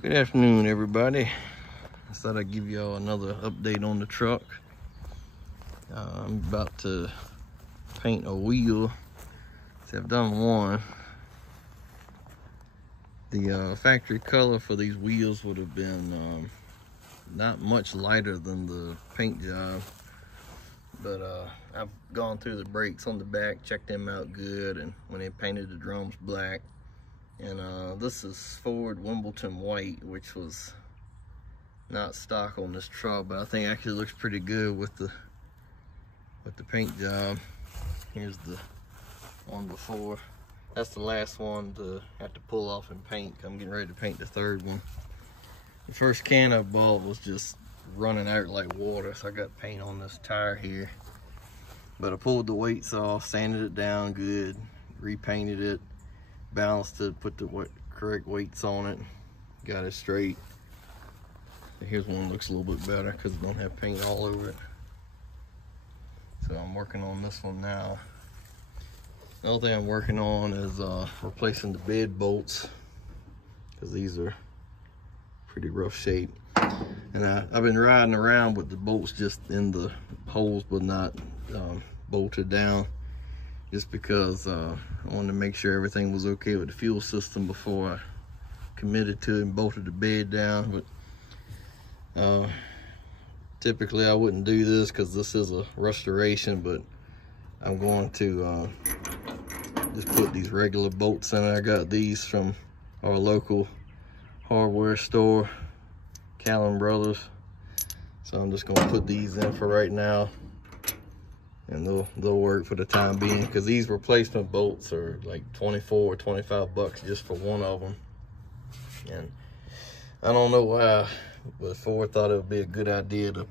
Good afternoon, everybody. I thought I'd give y'all another update on the truck. I'm about to paint a wheel. See, I've done one. The factory color for these wheels would have been not much lighter than the paint job, but I've gone through the brakes on the back, checked them out good, and when they painted the drums black. And this is Ford Wimbledon white, which was not stock on this truck, but I think it actually looks pretty good with the paint job. Here's the one before. That's the last one to have to pull off and paint. I'm getting ready to paint the third one. The first can I bought was just running out like water, so I got paint on this tire here. But I pulled the weights off, sanded it down good, repainted it, balanced it, put the correct weights on it, got it straight. Here's one that looks a little bit better because it don't have paint all over it. So I'm working on this one now. The other thing I'm working on is replacing the bed bolts, because these are pretty rough shape. And I've been riding around with the bolts just in the holes but not bolted down, just because I wanted to make sure everything was okay with the fuel system before I committed to it and bolted the bed down. But typically I wouldn't do this because this is a restoration, but I'm going to just put these regular bolts in. I got these from our local hardware store, Callan Brothers. So I'm just gonna put these in for right now, and they'll work for the time being, because these replacement bolts are like 24 or 25 bucks just for one of them. And I don't know why, but Ford thought it would be a good idea to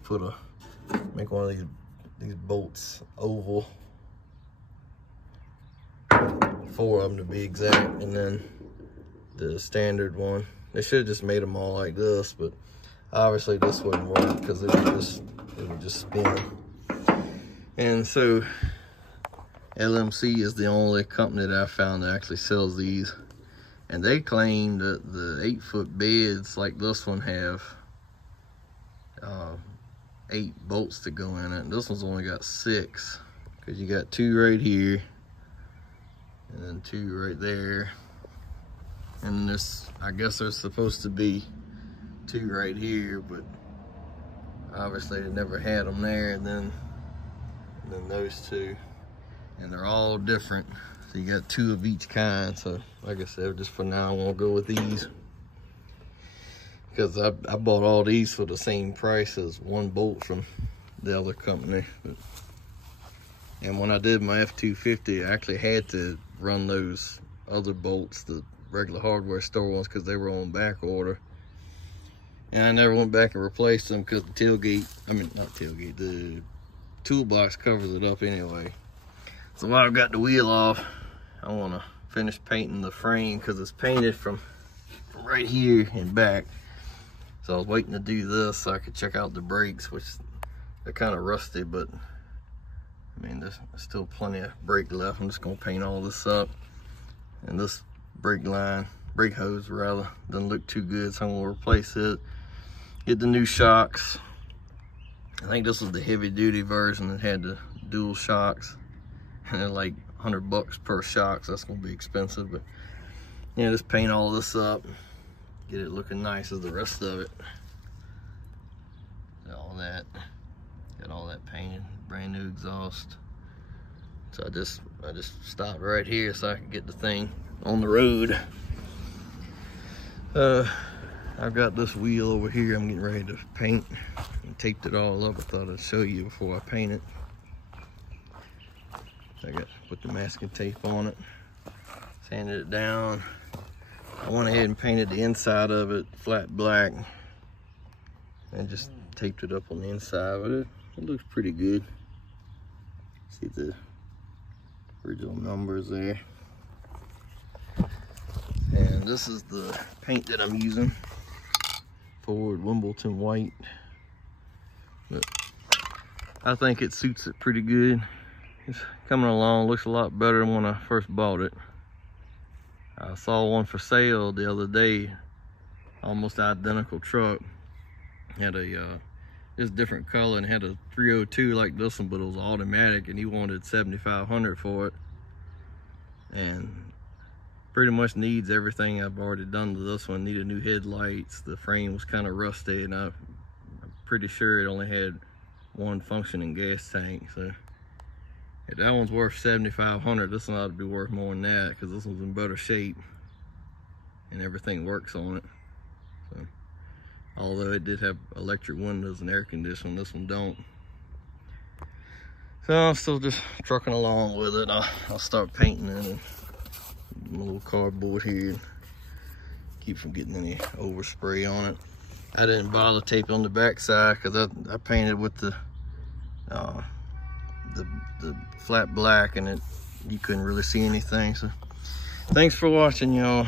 make one of these bolts oval. 4 of them to be exact, and then the standard one. They should have just made them all like this, but obviously this wouldn't work because it would just spin. And so LMC is the only company that I found that actually sells these, and they claim that the 8-foot beds like this one have 8 bolts to go in it. This one's only got 6, because you got 2 right here and then 2 right there, and this, I guess there's supposed to be 2 right here, but obviously they never had them there. And then those 2, and they're all different, so you got 2 of each kind. So like I said, just for now I won't go with these, because I bought all these for the same price as one bolt from the other company. And when I did my F250, I actually had to run those other bolts, the regular hardware store ones, because they were on back order. And I never went back and replaced them because the the toolbox covers it up anyway. So while I've got the wheel off, I want to finish painting the frame, because it's painted from right here and back. So I was waiting to do this so I could check out the brakes, which they're kind of rusty, but I mean, there's still plenty of brake left. I'm just gonna paint all this up. And this brake hose rather, doesn't look too good, so I'm gonna replace it. Get the new shocks. I think this was the heavy duty version that had the dual shocks, and they're like 100 bucks per shock, so that's gonna be expensive. But yeah, just paint all this up, get it looking nice as the rest of it. Got all that painted, brand new exhaust. So I just stopped right here so I could get the thing on the road. I've got this wheel over here I'm getting ready to paint, and taped it all up. I thought I'd show you before I paint it. Put the masking tape on it, sanded it down. I went ahead and painted the inside of it flat black, and just taped it up on the inside, but it looks pretty good. See the original numbers there. And this is the paint that I'm using, Ford Wimbledon white. But I think it suits it pretty good. It's coming along, looks a lot better than when I first bought it. I saw one for sale the other day almost identical truck. Had a just different color, and had a 302 like this one, but it was automatic, and he wanted $7,500 for it. And pretty much needs everything I've already done to this one. Needed new headlights. The frame was kind of rusty, and I'm pretty sure it only had one functioning gas tank. So if that one's worth $7,500, this one ought to be worth more than that, because this one's in better shape and everything works on it. So, although it did have electric windows and air conditioning, this one don't. So I'm still just trucking along with it. I'll start painting it, and my little cardboard here, keep from getting any overspray on it. I didn't bother taping on the back side because I painted with the flat black, and you couldn't really see anything. So thanks for watching, y'all.